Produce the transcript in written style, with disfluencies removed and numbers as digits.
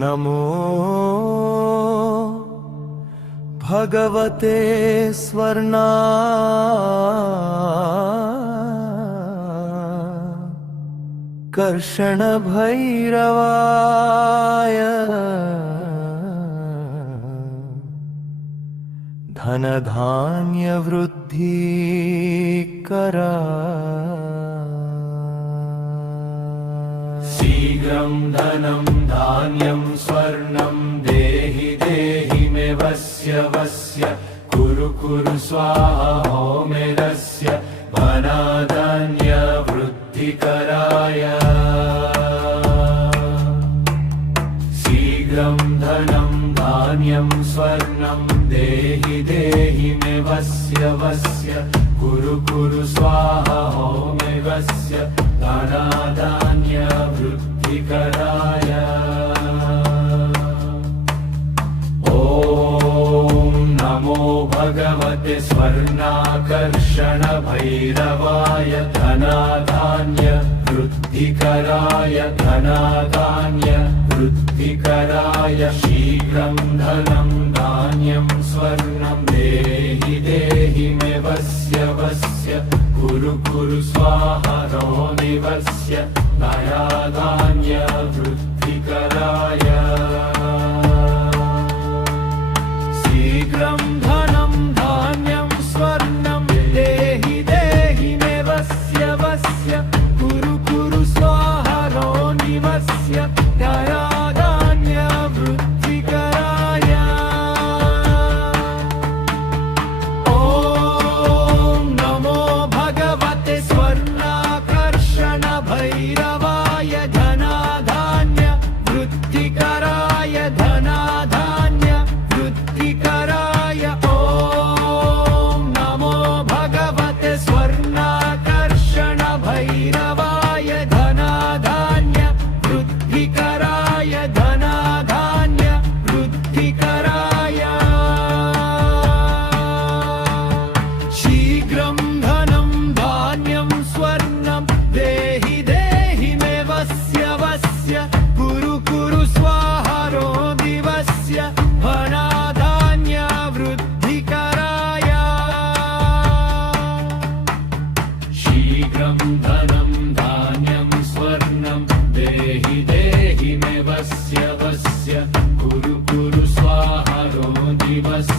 नमो भगवते स्वर्णाकर्षणभैरवाय धनधान्यवृद्धिकराय शीघ्रं धनं धान्यं स्वर्णं देहि देहि मे वस्य वस्य कुरु कुरु स्वाहा होमेदस्य धनाधान्यवृद्धिकराय शीघ्रं धनं धान्यं स्वर्णं देहि देहि मे वस्य वस्य कुरु कुरु स्वाहा होमेदस्य धनाधान्यवृद्धिकराय ॐ नमो भगवते स्वर्णाकर्षणभैरवाय धनाधान्यवृद्धिकराय धनाधान्यवृद्धिकराय शीघ्रं धनं धान्यं स्वर्णं देहि देहि मे वस्य वस्य कुरु कुरु स्वाहा रोनिवस्य धनाधान्यवृद्धिकराय शीघ्रं धनं धान्यं स्वर्णं देहि देहि मे वस्य वस्य कुरु कुरु स्वाहा रोनिवस्य धनाधान्यवृद्धिकराय ॐ नमो भगवते स्वर्णाकर्षणभैरवाय धनाधान्यवृद्धिकराय धनाधान्यवृद्धिकराय ॐ नमो भगवते स्वर्णाकर्षणभैरवाय धनाधान्यवृद्धिकराय धनाधान्यवृद्धिकराय शीघ्रं धनं धान्यं स्वर्णं देहि देहि मे वस्य वस्य कुरु कुरु स्वाहा रोदिवस्य धनाधान्यवृद्धिकराय शीघ्रं धनं धान्यं स्वर्णं देहि देहि मे वस्य वस्य कुरु कुरु स्वाहा रोदिवस्य